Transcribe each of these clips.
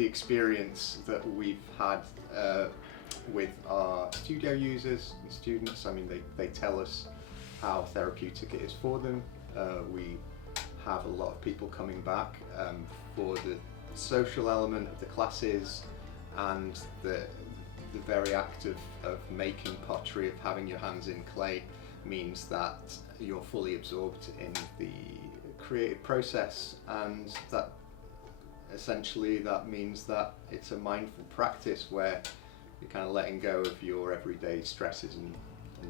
the experience that we've had with our studio users and students. I mean, they tell us how therapeutic it is for them. We have a lot of people coming back for the social element of the classes, and the very act of making pottery, of having your hands in clay, means that you're fully absorbed in the creative process, and that essentially that means that it's a mindful practice where you're kind of letting go of your everyday stresses and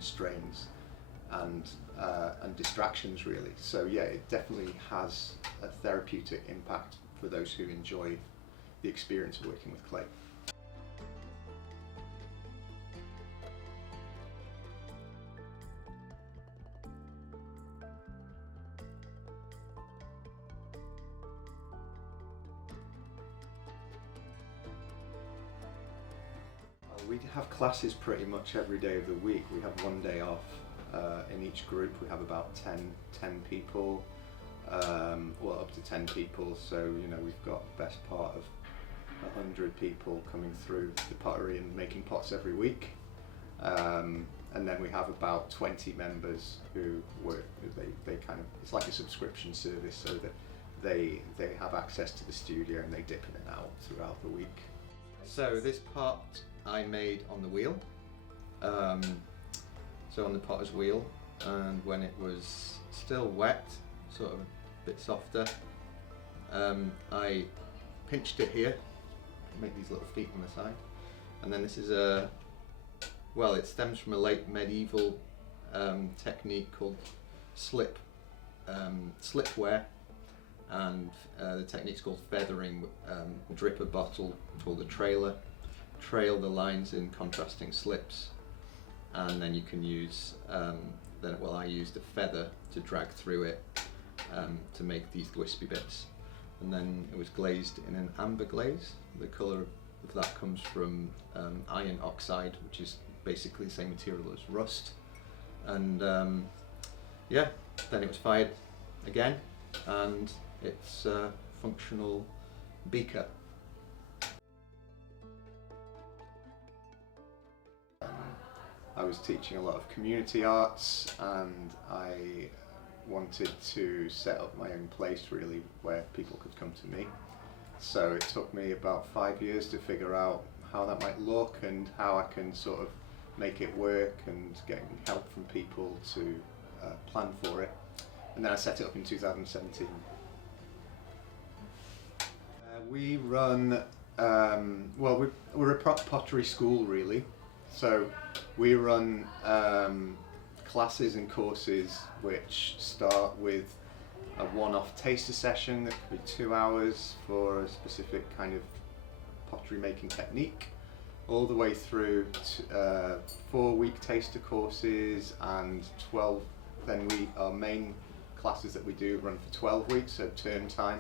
strains and distractions, really. So yeah, it definitely has a therapeutic impact for those who enjoy the experience of working with clay. We have classes pretty much every day of the week. We have one day off. In each group we have about 10 people, well, up to 10 people, so you know, we've got the best part of 100 people coming through the pottery and making pots every week. And then we have about 20 members who work, they kind of, it's like a subscription service, so that they have access to the studio and they dip in and out throughout the week. So this pot I made on the wheel, so on the potter's wheel, and when it was still wet, sort of a bit softer, I pinched it here, make these little feet on the side, and then this is well, it stems from a late medieval technique called slipware, and the technique's called feathering. Drip a bottle called a trailer, trail the lines in contrasting slips, and then you can use, I used a feather to drag through it to make these wispy bits, and then it was glazed in an amber glaze. The colour of that comes from iron oxide, which is basically the same material as rust, and yeah, then it was fired again, and it's a functional beaker. I was teaching a lot of community arts, and I wanted to set up my own place, really, where people could come to me. So it took me about 5 years to figure out how that might look and how I can sort of make it work, and getting help from people to plan for it. And then I set it up in 2017. We run, well, we're a pottery school, really. So we run classes and courses which start with a one-off taster session that could be 2 hours for a specific kind of pottery making technique, all the way through to 4-week taster courses, and 12, then our main classes that we do run for 12 weeks, so term time,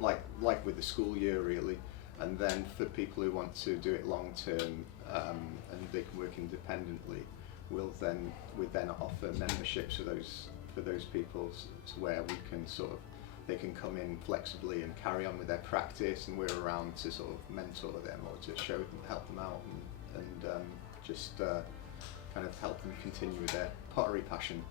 like with the school year, really. And then for people who want to do it long term, and they can work independently, we then offer memberships for those people, where we can they can come in flexibly and carry on with their practice, and we're around to sort of mentor them or to help them out, and just kind of help them continue with their pottery passion.